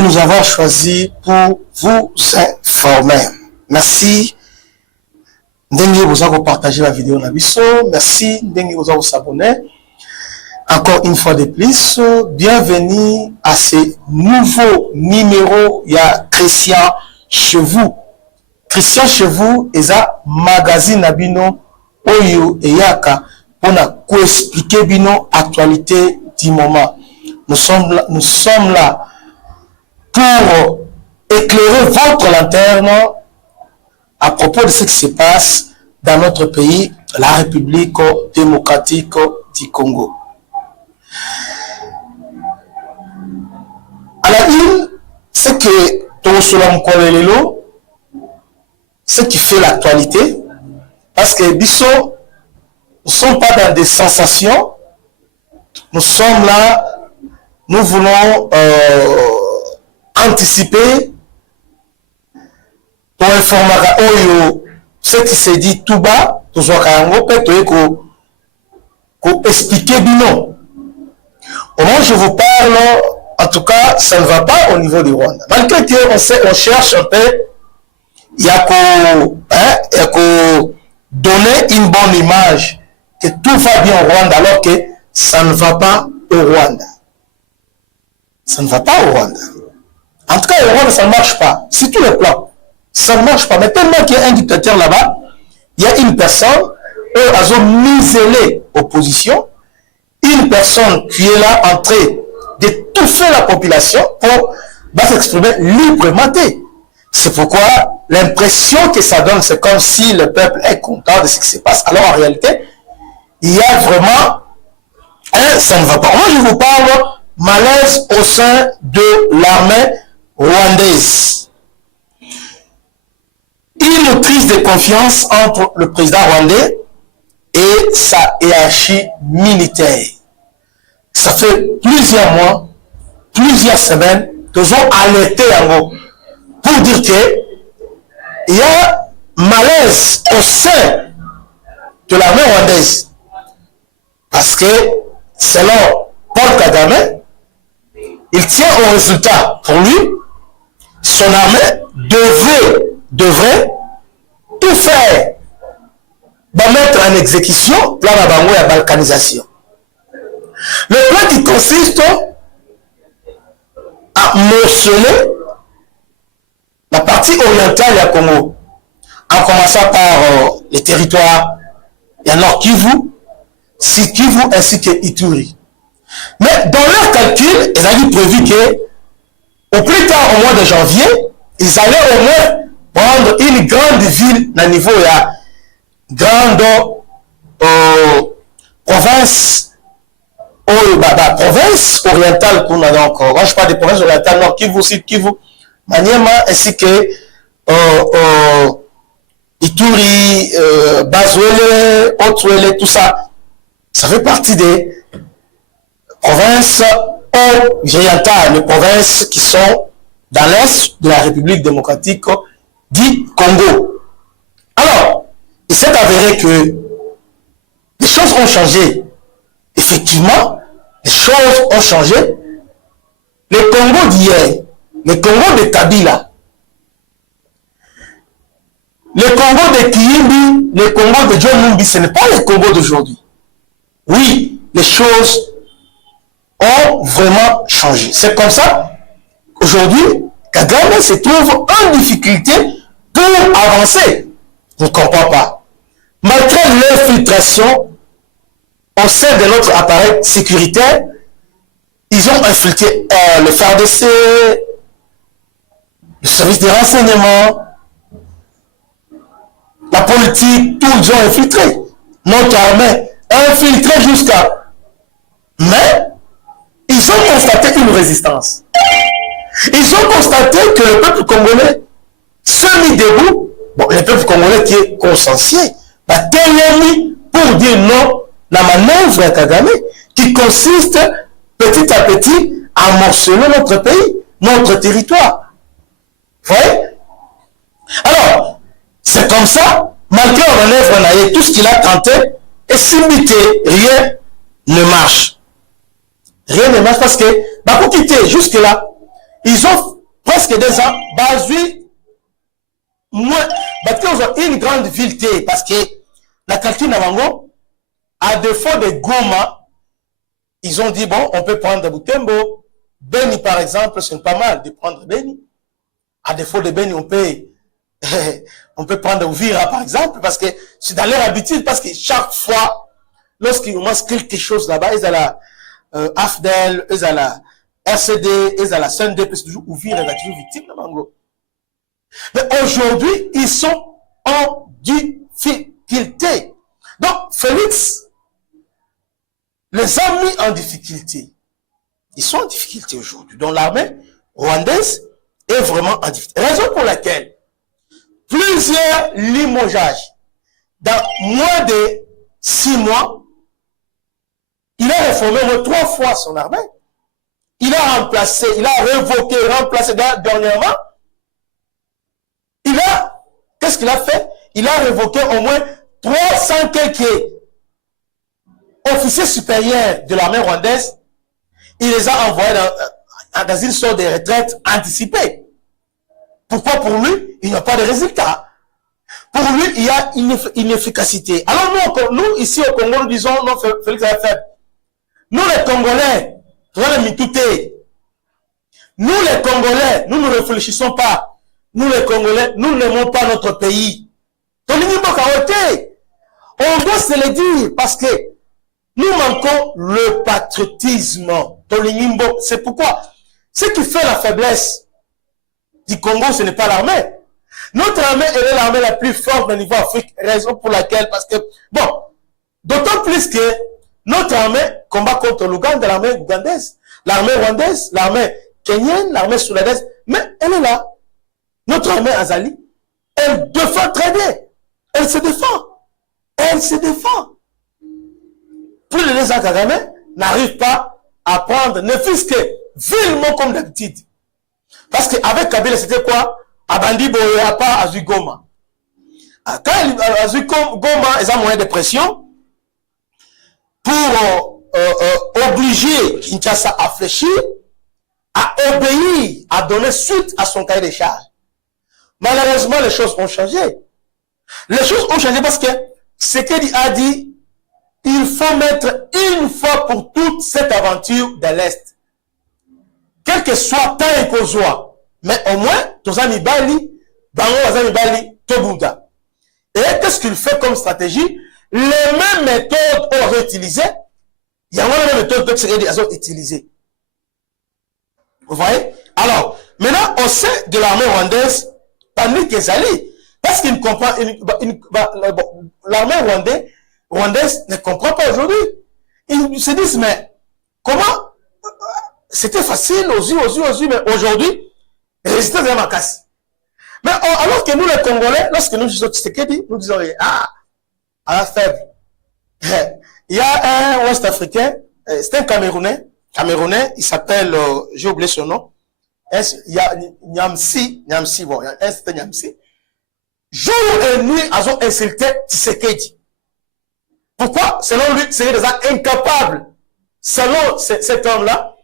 que nous avons choisi pour vous informer. Merci. Ndenge vous avez partagé la vidéo Nabiso. Merci. Ndenge vous avez s'abonner. Encore une fois de plus, bienvenue à ce nouveau numéro. Il y a Christian chez vous. Christian chez vous est un magazine Nabino Oyo et Yaka pour nous expliquer bino actualité du moment. Nous sommes là pour éclairer votre lanterne à propos de ce qui se passe dans notre pays, la République démocratique du Congo. À la une, c'est que ce qui fait l'actualité, parce que Bisso, nous ne sommes pas dans des sensations, nous sommes là, nous voulons anticiper pour informer ce qui s'est dit tout bas, pour expliquer bino. Au moment où je vous parle, en tout cas, ça ne va pas au niveau du Rwanda. Malgré qu'on cherche un peu, il y a qu'à donner une bonne image, que tout va bien au Rwanda, alors que ça ne va pas au Rwanda. Ça ne va pas au Rwanda. En tout cas, au Rwanda, ça ne marche pas. C'est tout le plan. Ça ne marche pas. Mais tellement qu'il y a un dictateur là-bas, il y a une personne, eux, elles ont muselé l'opposition, une personne qui est là en train d'étouffer la population pour s'exprimer librement. C'est pourquoi l'impression que ça donne, c'est comme si le peuple est content de ce qui se passe. Alors en réalité, il y a vraiment, ça ne va pas. Moi, je vous parle malaise au sein de l'armée rwandaise. Une crise de confiance entre le président rwandais et sa hiérarchie militaire. Ça fait plusieurs mois, plusieurs semaines, qu'ils ont alerté en gros pour dire que il y a malaise au sein de l'armée rwandaise. Parce que, selon Paul Kagame, il tient au résultat. Pour lui, son armée devrait tout faire pour mettre en exécution plan de la balkanisation. Le plan qui consiste à morceler la partie orientale du Congo, en commençant par les territoires, il y a Nord Kivu, Sud Kivu ainsi que Ituri. Mais dans leur calcul, ils avaient prévu que au plus tard au mois de janvier, ils allaient au moins prendre une grande ville à niveau de la grande province orientale qu'on a encore. Moi, je parle des provinces orientales, Nord Kivu, Sud Kivu, Maniema, ainsi que Ituri, Bazouele, Otouele, tout ça. Ça fait partie des provinces orientales, les provinces qui sont dans l'est de la République démocratique du Congo. Alors, il s'est avéré que les choses ont changé. Effectivement, les choses ont changé. Le Congo d'hier, le Congo de Kabila, le Congo de Kiyimbi, le Congo de John Numbi, ce n'est pas le Congo d'aujourd'hui. Oui, les choses ont vraiment changé. C'est comme ça, aujourd'hui, Kagame se trouve en difficulté pour avancer. Je ne comprends pas. Malgré l'infiltration au sein de notre appareil sécuritaire, ils ont infiltré le FARDC, le service de renseignement, la politique, tout ils ont infiltré. Notre armée infiltré jusqu'à... Mais, ils ont constaté une résistance. Ils ont constaté que le peuple congolais se mit debout. Bon, le peuple congolais qui est consciencieux, va tellement pour dire non la manœuvre à Kagame, qui consiste petit à petit à morceler notre pays, notre territoire. Vous voyez? Alors, c'est comme ça, malgré la manœuvre, tout ce qu'il a tenté, et s'imiter, rien ne marche. Rien ne marche parce que, pour quitter jusque-là, Ils ont presque 2 ans, basé moins, ils ont une grande ville, parce que la calcul Navango, à défaut de Goma, ils ont dit, bon, on peut prendre Butembo, Beni par exemple, c'est pas mal de prendre Beni. À défaut de Beni, on peut prendre Ouvira par exemple, parce que c'est dans leur habitude, parce que chaque fois, lorsqu'ils commencent quelque chose là-bas, ils ont la AFDEL, ils ont la RCD, ils ont la CND, c'est toujours Ouvira, ils sont toujours victimes de Mango. Mais aujourd'hui, ils sont en difficulté. Donc, Félix les a mis en difficulté. Ils sont en difficulté aujourd'hui. Donc, l'armée rwandaise est vraiment en difficulté. Raison pour laquelle plusieurs limogeages dans moins de 6 mois, il a réformé 3 fois son armée. Il a remplacé, il a révoqué, remplacé dernièrement. Qu'est-ce qu'il a fait? Il a révoqué au moins 300 quelques officiers supérieurs de l'armée rwandaise. Il les a envoyés dans une sorte de retraite anticipée. Pourquoi pour lui, il n'y a pas de résultat? Pour lui, il y a une efficacité. Alors nous, ici au Congo, nous disons, non, Félix a fait. Nous les Congolais, nous les Congolais, nous ne réfléchissons pas. Nous les Congolais, nous n'aimons pas notre pays. On doit se le dire parce que nous manquons le patriotisme. C'est pourquoi ce qui fait la faiblesse du Congo, ce n'est pas l'armée. Notre armée est l'armée la plus forte au niveau Afrique, raison pour laquelle, parce que, bon, d'autant plus que notre armée combat contre l'Ouganda, l'armée ougandaise, l'armée rwandaise, l'armée kenyenne, l'armée soudanaise, mais elle est là. Notre armée Azali, elle défend très bien. Elle se défend. Elle se défend. Plus de 2 ans, Kagame n'arrive pas à prendre, ne fût-ce que vilement comme d'habitude. Parce qu'avec Kabila, c'était quoi? Abandi Boya, pas Azu Goma. Quand Azu Goma, ils ont moyen de pression pour obliger Kinshasa à fléchir, à obéir, à donner suite à son cahier de charges. Malheureusement, les choses ont changé. Les choses ont changé parce que ce qu'il a dit, il faut mettre une fois pour toutes cette aventure de l'Est. Quel que soit temps et qu'on soit. Mais au moins, Tozani Bali, Bango Azani Bali, Tobunda. Et qu'est-ce qu'il fait comme stratégie? Les mêmes méthodes auraient utilisé. Il y a une méthode que Tshisekedi a utilisée. Vous voyez? Alors, maintenant, on sait de l'armée rwandaise, parmi les alliés, parce qu'il ne comprend, l'armée rwandaise ne comprend pas aujourd'hui. Ils se disent, mais comment? C'était facile aux yeux, mais aujourd'hui, les résultats de ma casse. Mais alors que nous, les Congolais, lorsque nous disons Tshisekedi, nous disons, faible. Il y a un Ouest-Africain, c'est un Camerounais, il s'appelle, j'ai oublié son nom, il y a Nyamsi, bon, c'était Nyamsi. Jour et nuit, ils ont insulté Tshisekedi. Pourquoi? Selon lui, c'est déjà incapable. Selon cet homme-là,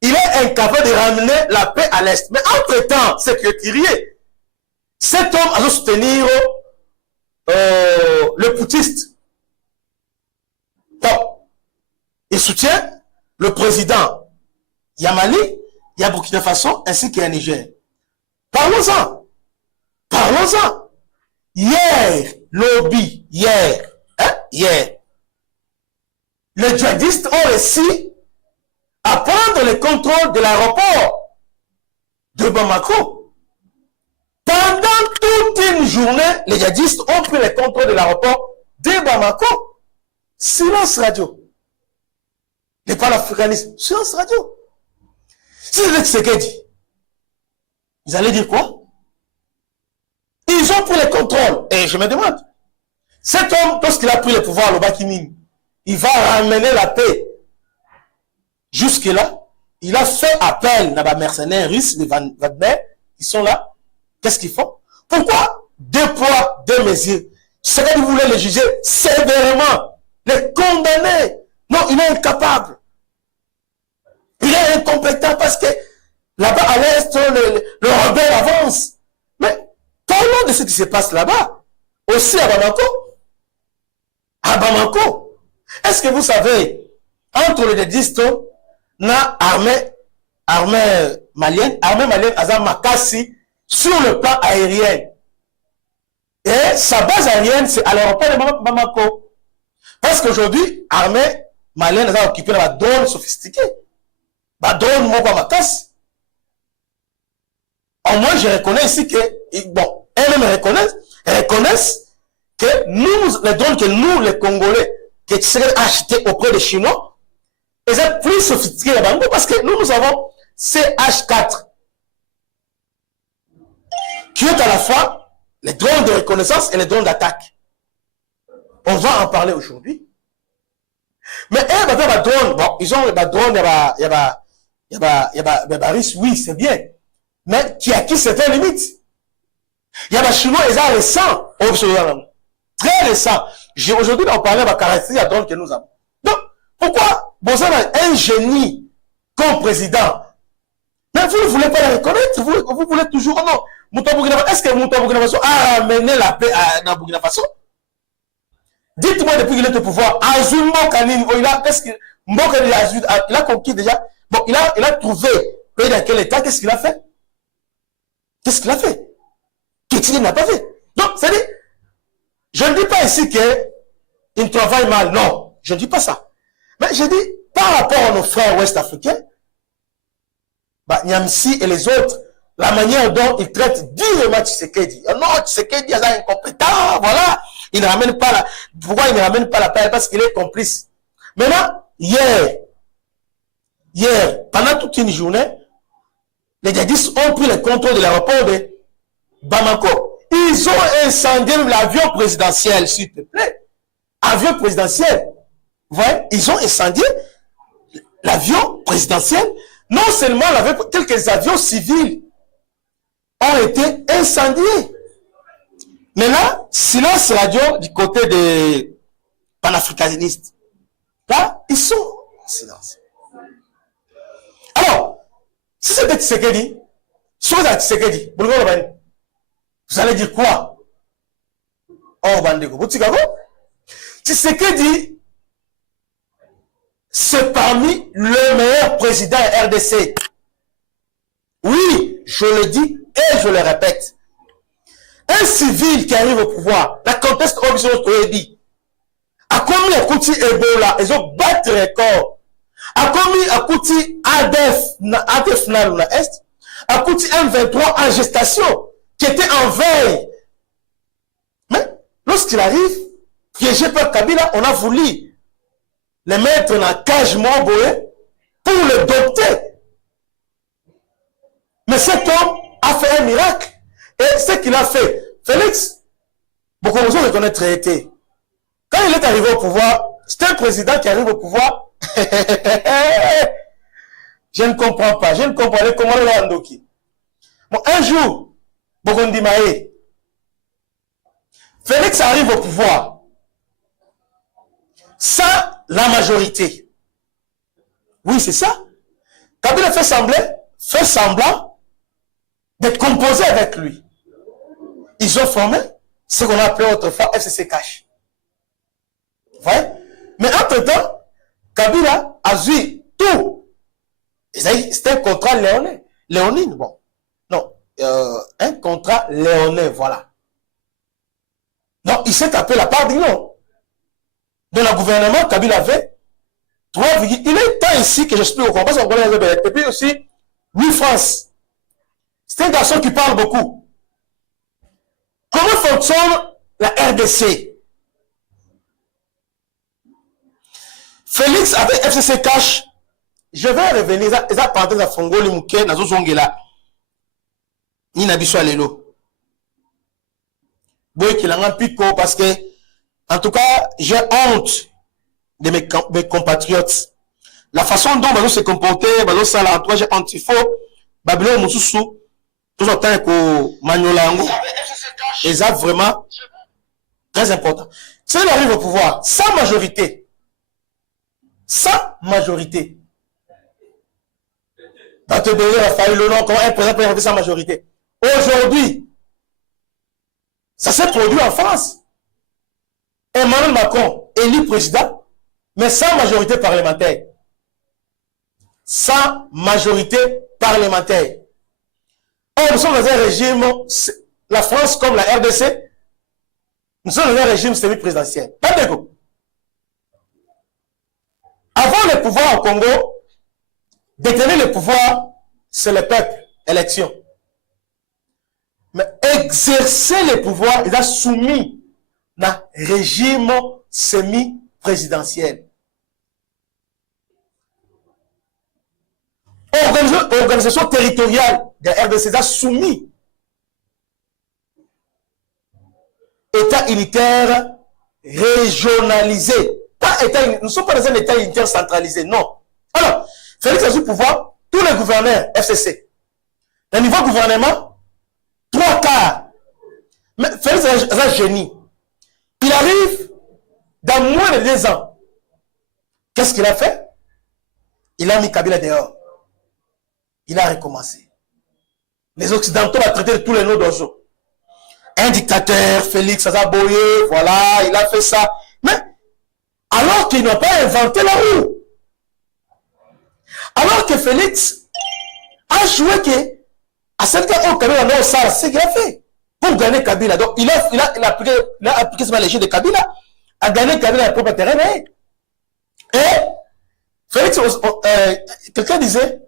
il est incapable de ramener la paix à l'Est. Mais entre-temps, c'est que Kyrie, cet homme a soutenir le putiste. Bon, il soutient le président Yamali, il y a Burkina Faso ainsi qu'il y a Niger. Parlons-en. Parlons-en. Hier, lobby, hier, les djihadistes ont réussi à prendre le contrôle de l'aéroport de Bamako. Pendant toute une journée, les djihadistes ont pris le contrôle de l'aéroport de Bamako. Silence radio. Les panafricanistes, silence radio. Si vous êtes Tshisekedi, vous allez dire quoi? Ils ont pris le contrôle. Et je me demande, cet homme, lorsqu'il a pris le pouvoir, le Bakimine, il va ramener la paix. Jusque-là, il a fait appel à des mercenaires russes de Wagner, qui sont là. Qu'est-ce qu'ils font? Pourquoi 2 poids, 2 mesures? Tshisekedi voulait les juger sévèrement, les condamner. Non, il est incapable. Il est incompétent parce que Là-bas, à l'Est, le rebelle avance. Mais parlons de ce qui se passe là-bas. Aussi à Bamako. À Bamako. Est-ce que vous savez, entre les djihadistes, na armée malienne, Azam Makassi, sur le plan aérien. Et sa base aérienne, c'est à l'aéroport de Bamako. Parce qu'aujourd'hui, l'armée malienne a occupé la drone sophistiquée. La drone Moko Makassi. Au moins, je reconnais ici que, bon, elles-mêmes reconnaissent que nous, les drones que nous, les Congolais, qui seraient achetés auprès des Chinois, ils sont plus sophistiqués là-bas. Parce que nous avons CH4, qui est à la fois les drones de reconnaissance et les drones d'attaque. On va en parler aujourd'hui. Mais les drones, bon, ils ont les drones, il y a risque, oui, c'est bien. Mais qui a qui certaines limites. Il y a des Chinois, ils ont récent, très récent. Aujourd'hui, on parlait de la caractéristique de drones que nous avons. Donc, pourquoi vous avez un génie comme président? Mais vous ne voulez pas le reconnaître, vous voulez toujours, oh non, est-ce que Mouta Burkina Faso a amené la paix dans Burkina Faso? Dites-moi depuis qu'il est au pouvoir, Azul Mokanin, il a conquis déjà, bon, il a trouvé pays dans quel état, qu'est-ce qu'il a fait? Qu'est-ce qu'il a fait? Qu'est-ce qu'il n'a pas fait? Donc, c'est-à-dire, je ne dis pas ici qu'il travaille mal, non, je ne dis pas ça. Mais je dis, par rapport à nos frères ouest-africains, bah, Niamsi et les autres, la manière dont ils traitent durement Tshisekedi. Non, Tshisekedi est incompétent, voilà. Il ne ramène pas la... Pourquoi il ne ramène pas la paix? Parce qu'il est complice. Maintenant, hier, pendant toute une journée, les djihadistes ont pris le contrôle de l'aéroport de Bamako. Ils ont incendié l'avion présidentiel, s'il te plaît. Avion présidentiel. Vous voyez, ils ont incendié l'avion présidentiel. Non seulement l'avion, quelques avions civils ont été incendiés. Maintenant, silence radio du côté des panafricanistes. Là, ils sont en silence. Alors, si c'était Tshisekedi, Tshisekedi, vous allez dire quoi? Oh, Bandego, Tshisekedi, c'est parmi le meilleur président RDC. Oui, je le dis et je le répète. Un civil qui arrive au pouvoir, la conteste Obi, a commis à Kouti Ebola, ils ont battu record. A commis à Kouti ADF na Est, a Kouti M23 en gestation, qui était en veille. Mais lorsqu'il arrive, piégé par Kabila, on a voulu le mettre dans la cage Moboé pour le dompter. Mais cet homme a fait un miracle. Et ce qu'il a fait, Félix, beaucoup de gens le connaissent traité. Quand il est arrivé au pouvoir, c'est un président qui arrive au pouvoir. Je ne comprends pas. Je ne comprends pas comment le Andoki. Bon, un jour, Bogondi Maé, Félix arrive au pouvoir sans la majorité. Oui, c'est ça. Kabila fait semblant d'être composé avec lui. Ils ont formé ce qu'on a appelé autrefois FCC Cash. Vous voyez? Mais entre-temps, Kabila a vu tout. C'est un contrat léonine, bon. Non, un contrat léonin, voilà. Donc, il s'est tapé la part du nom. Dans le gouvernement, Kabila avait 3, il est temps ici que j'explique au combat, et puis aussi, Louis France. C'est un garçon qui parle beaucoup. Comment fonctionne la RDC? Félix avec FCC Cash, je vais revenir, ils ont parlé de Fongoli Mouké, Nazo Zongela. Ni Nabiso Alelo. Boy qui l'a pico parce que, en tout cas, j'ai honte de mes compatriotes. La façon dont ils se comportaient, ils se comportaient, j'ai honte. Il faut, Babylone Moussou, tout le temps que Magnolango, ils ont vraiment très important. Si il arrive au pouvoir, sans majorité, va te donner la faille le nom, comment un président peut avoir sa majorité. Aujourd'hui, ça s'est produit en France. Emmanuel Macron, élu président, mais sans majorité parlementaire. Sans majorité parlementaire. Or, nous sommes dans un régime, la France comme la RDC, nous sommes dans un régime semi-présidentiel. Pas d'égo. Avant le pouvoir au Congo, détenir le pouvoir, c'est le peuple, élection. Mais exercer le pouvoir, il a soumis dans un régime semi-présidentiel. Organisation territoriale de RDC a soumis État unitaire régionalisé. Pas État, nous ne sommes pas dans un État unitaire centralisé, non. Alors, Félix a sous pouvoir, tous les gouverneurs FCC. Le niveau gouvernement, 3/4. Mais Félix est un génie. Il arrive dans moins de 2 ans. Qu'est-ce qu'il a fait? Il a mis Kabila dehors. Il a recommencé. Les Occidentaux l'ont traité de tous les noms d'oiseaux. Un dictateur, Félix Azaboye, voilà, il a fait ça. Mais, alors qu'ils n'ont pas inventé la roue. Alors que Félix a joué que, à ce cas où Kabila n'a pas c'est ce qu'il a fait. Pour gagner Kabila. Donc, il a appliqué ce léger de Kabila, a gagné Kabila à propre terrain. Et, Félix, quelqu'un disait,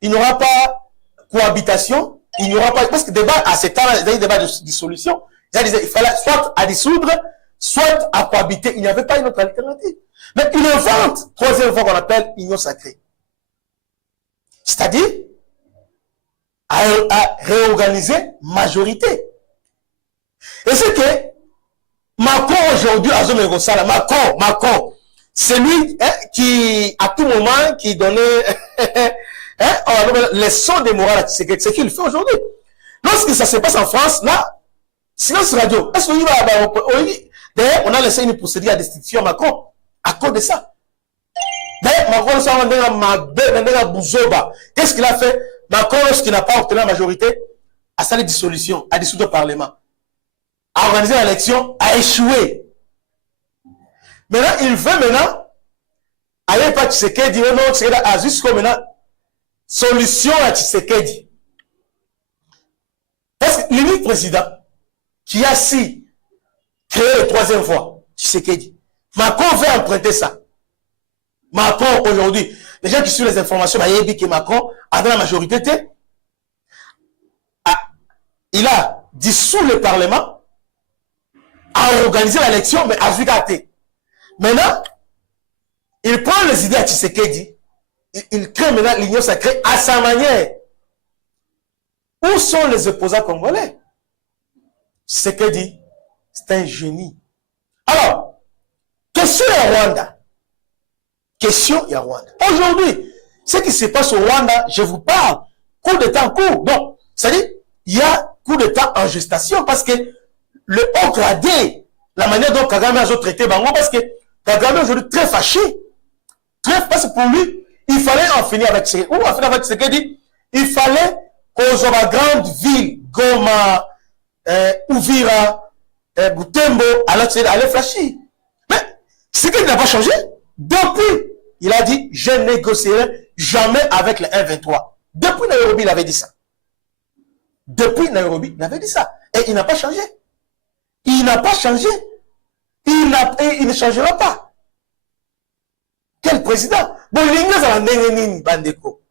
il n'y aura pas cohabitation, il n'y aura pas, parce que débat, à ce temps-là, il y a eu débat de dissolution. Il fallait soit à dissoudre, soit à cohabiter. Il n'y avait pas une autre alternative. Mais il invente, troisième fois qu'on appelle union sacrée. C'est-à-dire, à réorganiser majorité. Et c'est que, Macron aujourd'hui, à Zone Rosala, Macron, c'est lui qui, à tout moment, qui donnait, les sons de morale, c'est ce qu'il fait aujourd'hui. Lorsque ça se passe en France, là, silence radio. Est-ce qu'il va d'ailleurs, on a laissé une procédure à destitution à Macron à cause de ça. D'ailleurs, Macron, qu'est-ce qu'il a fait? Macron, lorsqu'il n'a pas obtenu la majorité, a sa dissolution, a dissoudre le Parlement, a organisé l'élection, a échoué. Maintenant, il veut maintenant aller pas Tshisekedi, non, Tshisekedi a jusqu'au maintenant solution à Tshisekedi. Parce que l'unique président qui a si créé la troisième fois, Tshisekedi, Macron veut emprunter ça. Macron, aujourd'hui, les gens qui suivent les informations, il a dit que Macron, avec la majorité, il a dissous le Parlement, a organisé l'élection, mais a vu gâté. Maintenant, il prend les idées à Tshisekedi, il crée maintenant l'union sacrée à sa manière. Où sont les opposants congolais? Tshisekedi, c'est un génie. Alors, question à Rwanda. Question à Rwanda. Aujourd'hui, ce qui se passe au Rwanda, je vous parle, coup d'état en cours. Donc, c'est-à-dire, il y a coup d'état en gestation parce que le haut gradé, la manière dont Kagame a traité Bango, parce que Kagame est aujourd'hui très fâché. Très, parce que pour lui, il fallait en finir avec ce ou en finir avec ce qu'il dit. Il fallait qu'aux grandes villes, Goma, Uvira, Butembo, allait flasher. Mais ce qu'il n'a pas changé, depuis, il a dit, je négocierai jamais avec le 1-23. Depuis Nairobi, il avait dit ça. Depuis Nairobi, il avait dit ça. Et il n'a pas changé. Il n'a pas changé. Il ne changera pas. Quel président? Bolingi azala ndenge nini bandeko?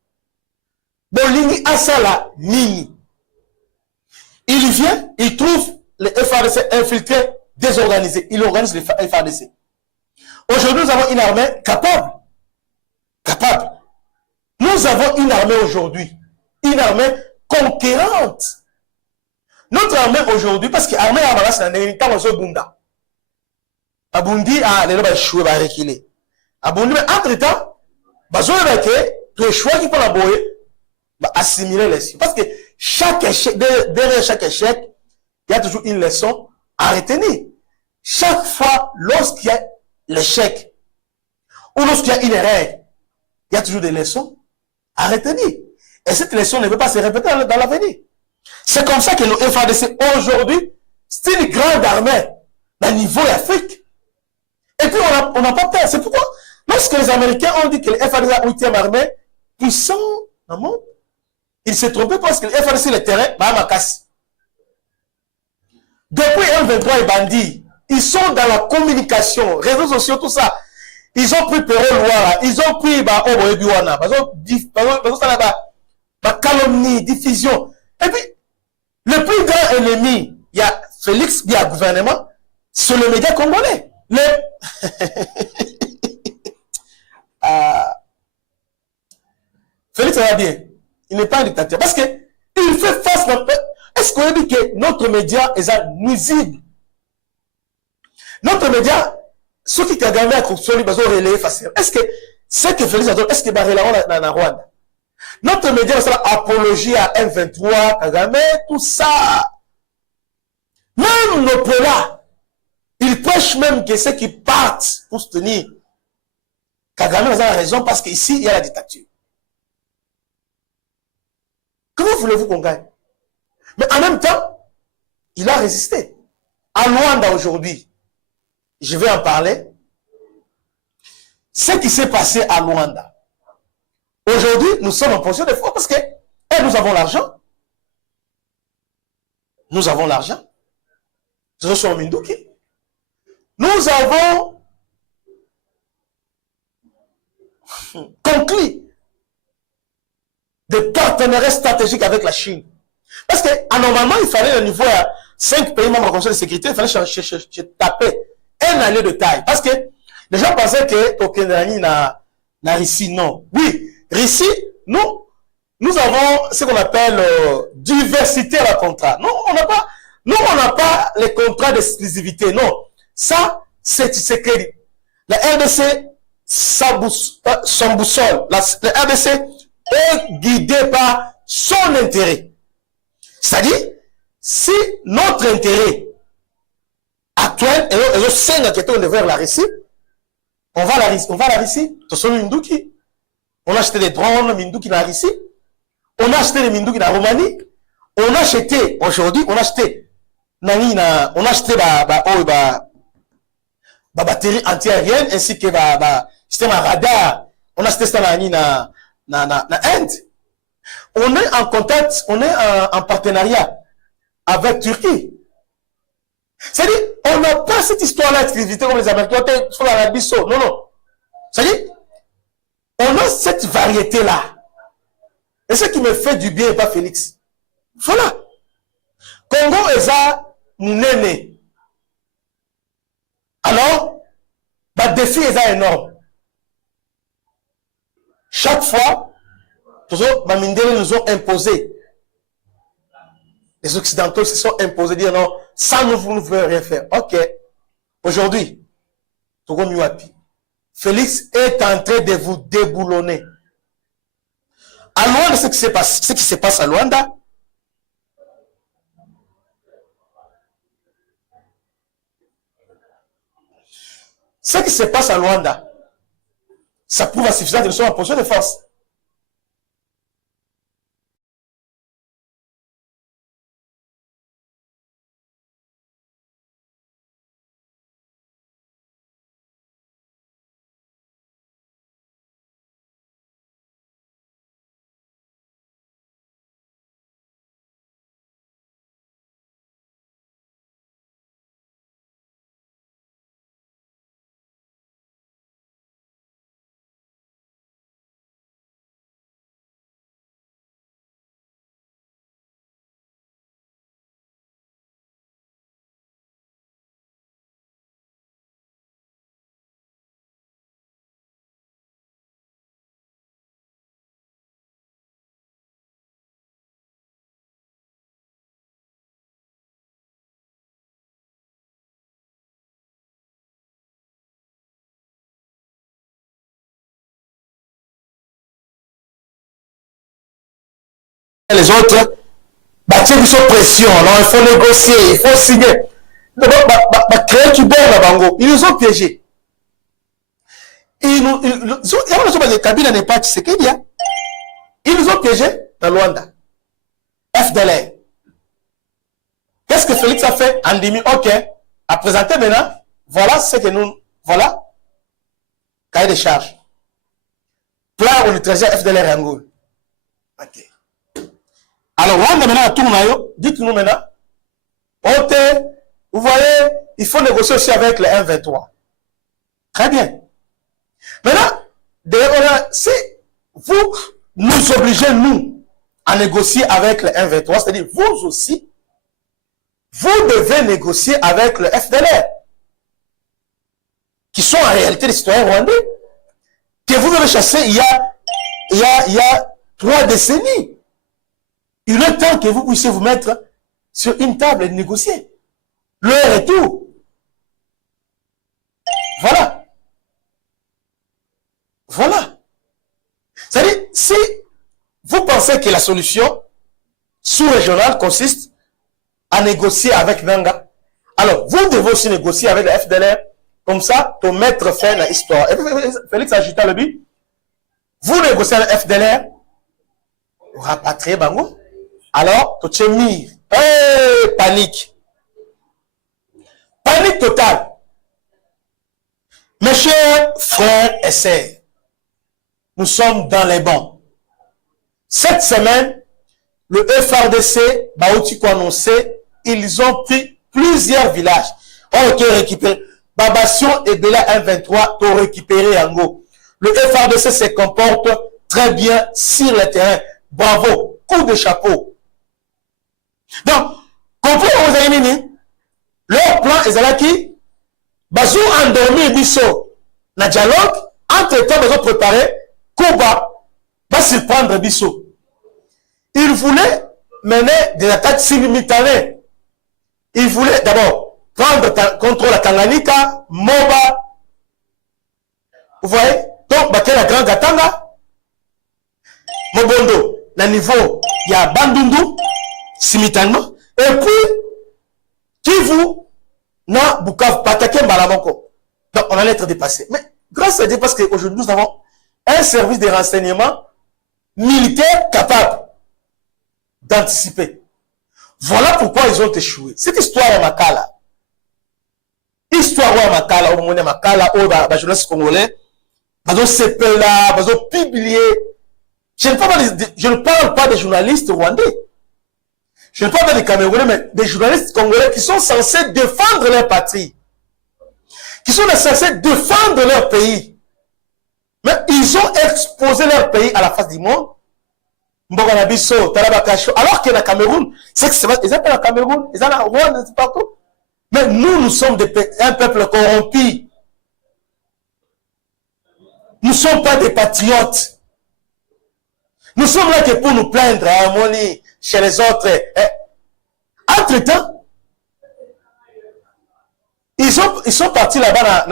Bolingi asala nini? Il vient, il trouve les FARDC infiltrés, désorganisés. Il organise les FARDC. Aujourd'hui, nous avons une armée capable. Capable. Nous avons une armée aujourd'hui. Une armée conquérante. Notre armée aujourd'hui, parce que l'armée a c'est un état de Bunda. Abundi a les rois échoués, va reculer. Abundi, mais entre-temps, tu es choisi pour la boyer, assimiler les signes. Parce que chaque échec, derrière chaque échec, il y a toujours une leçon à retenir. Chaque fois, lorsqu'il y a l'échec, ou lorsqu'il y a une erreur, il y a toujours des leçons à retenir. Et cette leçon ne peut pas se répéter dans l'avenir. C'est comme ça que le FARDC, aujourd'hui, c'est une grande armée au niveau d'Afrique. Et puis, on n'a pas peur. C'est pourquoi, lorsque les Américains ont dit que le FARDC a 8e armée puissant dans le monde, ils se trompaient parce que le FARDC, le terrain, ma casse. Depuis M23 et Bandit, ils sont dans la communication, réseaux sociaux, tout ça. Ils ont pris Perrault Loire, ils ont pris Oboebiwana, calomnie, diffusion. Et puis, le plus grand ennemi, il y a Félix, il y a le gouvernement, c'est le média congolais. Félix, ça va bien. Il n'est pas un dictateur. Parce que il fait face à... Est-ce qu'on dit que notre média est nuisible? Notre média, ceux qui ont gagné la corruption, ils ont relayé facilement. Est-ce que c'est que Félix a dit, est-ce que Barrela dans Rwanda? Notre média, c'est l'apologie à M23, Kagame, tout ça. Même nos plats, ils prêchent même que ceux qui partent pour soutenir Kagame, ils ont raison parce qu'ici, il y a la dictature. Comment voulez-vous qu'on gagne? Mais en même temps, il a résisté. À Luanda aujourd'hui, je vais en parler. Ce qui s'est passé à Luanda. Aujourd'hui, nous sommes en position de force parce que nous avons l'argent. Nous avons l'argent. Nous sommes Minduki. Nous avons conclu des partenariats stratégiques avec la Chine. Parce que, normalement, il fallait, au niveau à 5 pays membres du Conseil de sécurité, il fallait taper un allié de taille. Parce que les gens pensaient que Tokenani na Russie, non. Oui, Russie, nous avons ce qu'on appelle diversité à la contrat. Non, on n'a pas les contrats d'exclusivité. Non. Ça, c'est que la RDC, son boussole, la RDC est guidée par son intérêt. C'est-à-dire, si notre intérêt actuel est le 5 qui est vers la Russie, on va à la Russie. On a acheté des drones Minduki dans la Russie. On a acheté des Minduki dans la Roumanie. On a acheté, aujourd'hui, on a acheté batterie anti-aérienne ainsi que système radar. On a acheté ça dans Inde. On est en contact, on est en partenariat avec Turquie. C'est-à-dire, on n'a pas cette histoire-là d'exclusivité comme les Américains sur l'Arabie Saoudite. Non, non. C'est-à-dire, on a cette variété-là. Et ce qui me fait du bien, pas Félix. Voilà. Congo est à Nene. Alors, le défi est énorme. Chaque fois, Bamindele nous ont imposé. Les Occidentaux se sont imposés, dire non, ça nous ne pouvons rien faire. Ok. Aujourd'hui, Togo Miwapi, Félix est en train de vous déboulonner. À Luanda, ce qui se passe à Luanda, ce qui se passe à Luanda, ça prouve à suffisance que nous sommes en position de force. Les autres, ils sont pression, alors il faut négocier, il faut signer. Créer du bon là-bas, ils nous ont piégés. Ils nous ont piégés. dans Luanda. FDLR. Qu'est-ce que Félix a fait? Andimi, ok, a présenté maintenant, voilà ce que nous, voilà, cahier de charge. Plan au neutraliser FDLR Angoul. Ok. Alors, Rwanda maintenant tourne, dites-nous maintenant, vous voyez, il faut négocier aussi avec le M23. Très bien. Maintenant, si vous nous obligez, nous, à négocier avec le M23, c'est-à-dire vous aussi, vous devez négocier avec le FDLR, qui sont en réalité des citoyens rwandais, que vous avez chassés il y a 3 décennies. Il est temps que vous puissiez vous mettre sur une table et négocier. L'heure est tout. Voilà. Voilà. C'est-à-dire, si vous pensez que la solution sous-régionale consiste à négocier avec Nanga, alors vous devez aussi négocier avec le FDLR, comme ça, pour mettre fin à l'histoire. Et Félix ajouta le but, vous négociez avec le FDLR, vous rapatriez Bango, alors, tu es panique. Panique totale. Mes chers frères et sœurs, nous sommes dans les bancs. Cette semaine, le FRDC, Baoutiko annoncé, ils ont pris plusieurs villages. Ont été récupérés. Babation et Bela 123 ont récupéré Yango. Le FRDC se comporte très bien sur le terrain. Bravo. Coup de chapeau. Donc, comprenez vous avez mis, leur plan est là qui, Bazou endormi Bisso, na dialogue, entre-temps, ils ont préparé, Kuba, va surprendre Bisso. Ils voulaient mener des attaques simultanées. Ils voulaient d'abord prendre contre la Tanganyika, Moba. Vous voyez? Donc, Baké la Grande Gatanga, Mobondo, na niveau, il y a Bandundu, simultanément, et puis Kivu na Bukavu Patake Mbalamoko. Donc on allait être dépassé. Mais grâce à Dieu, parce qu'aujourd'hui nous avons un service de renseignement militaire capable d'anticiper. Voilà pourquoi ils ont échoué. Cette histoire est Makala. Histoire est Makala, au monde Makala, au journaliste congolais, bazo CPLA, bazo publié. Je ne parle pas des journalistes rwandais. Je ne parle pas des Camerounais, mais des journalistes congolais qui sont censés défendre leur patrie. Qui sont censés défendre leur pays. Mais ils ont exposé leur pays à la face du monde. Alors que le Cameroun, c'est que c'est pas, ils sont pas le Cameroun, ils sont en Rwanda, c'est partout. Mais nous sommes un peuple corrompu. Nous ne sommes pas des patriotes. Nous sommes là que pour nous plaindre à harmonie chez les autres. Entre-temps, ils sont partis là-bas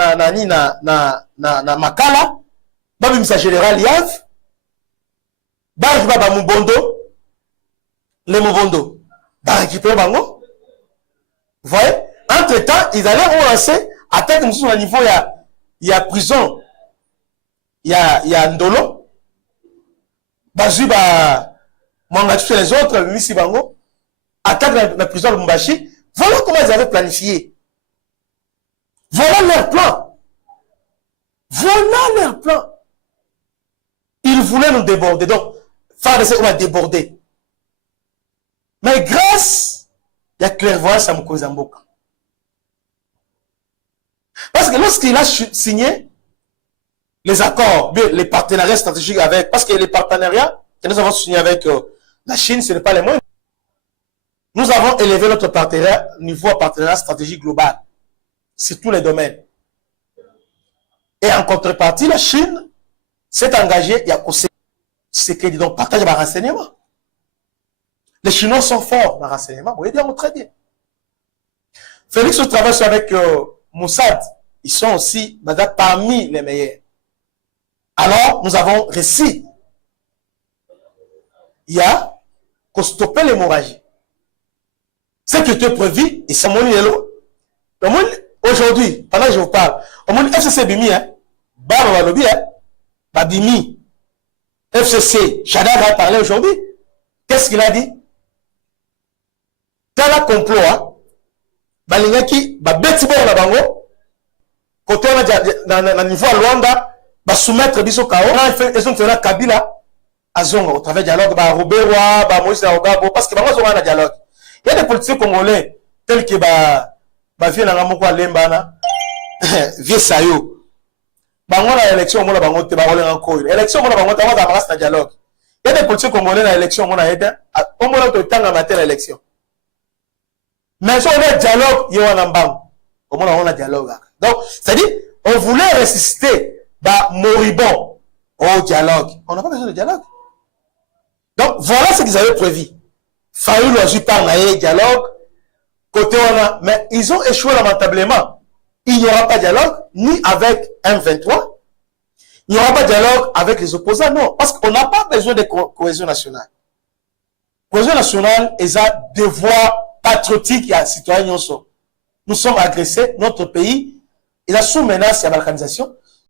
na Makala, Babimsa Général Yav, Baba Mubondo, les Mubondo, récupérer Bango. Vous voyez? Entre-temps, ils allaient relancer, attaque nous sommes à niveau, il y a prison, il y a Ndolo, Bazuba, Mangatou les autres, Missi Bango, attaque la prison de Mumbashi. Voilà comment ils avaient planifié. Voilà leur plan. Voilà leur plan. Ils voulaient nous déborder. Donc, FARDC, on va déborder. Mais grâce à clairvoyance à Moukozamboka. Parce que lorsqu'il a signé les accords, les partenariats stratégiques avec, parce que les partenariats que nous avons signés avec la Chine, ce n'est pas les moindres. Nous avons élevé notre partenariat niveau partenariat stratégique global sur tous les domaines. Et en contrepartie, la Chine s'est engagée, il y a ce que dit donc partage de renseignements. Les Chinois sont forts dans le renseignement, vous voyez bien, très bien. Félix travaille avec Moussad, ils sont aussi parmi les meilleurs. Alors, nous avons réussi. Il y a qu'on stopper l'hémorragie. Ce qui était prévu, et c'est mon yellow. Aujourd'hui, pendant que je vous parle, au monde FCC Bimi, Baba Lobby, Babimi, FCC, Chada va parler aujourd'hui. Qu'est-ce qu'il a dit? Dans le complot, balingaki babeti bo na bango côté na niveau à Luanda ba soumettre biso kao ils ont fait Kabila azonga au travers dialogue ba Roberwa ba Moïse Ogabo parce que bango zonga na dialogue. Il y a des politiciens congolais tels que ba vie na ngamoko alembana vie sayo bango na élection mona bango te ba roler encore élection mona bango ta va na dialogue. Il y a des politiciens congolais na élection mona aide au mona to tanga matin l'élection. Mais si on a dialogue, il y a un bang. Comment on a dialogue? Donc, c'est-à-dire, on voulait ressusciter moribond au dialogue. On n'a pas besoin de dialogue. Donc, voilà ce qu'ils avaient prévu. Fayoulou a joué par un dialogue. Côté on a, mais ils ont échoué lamentablement. Il n'y aura pas de dialogue, ni avec M23. Il n'y aura pas de dialogue avec les opposants. Non, parce qu'on n'a pas besoin de cohésion nationale. Cohésion nationale, ils ont des voix patriotique et citoyen. Nous sommes agressés, notre pays est sous menace à la balkanisation.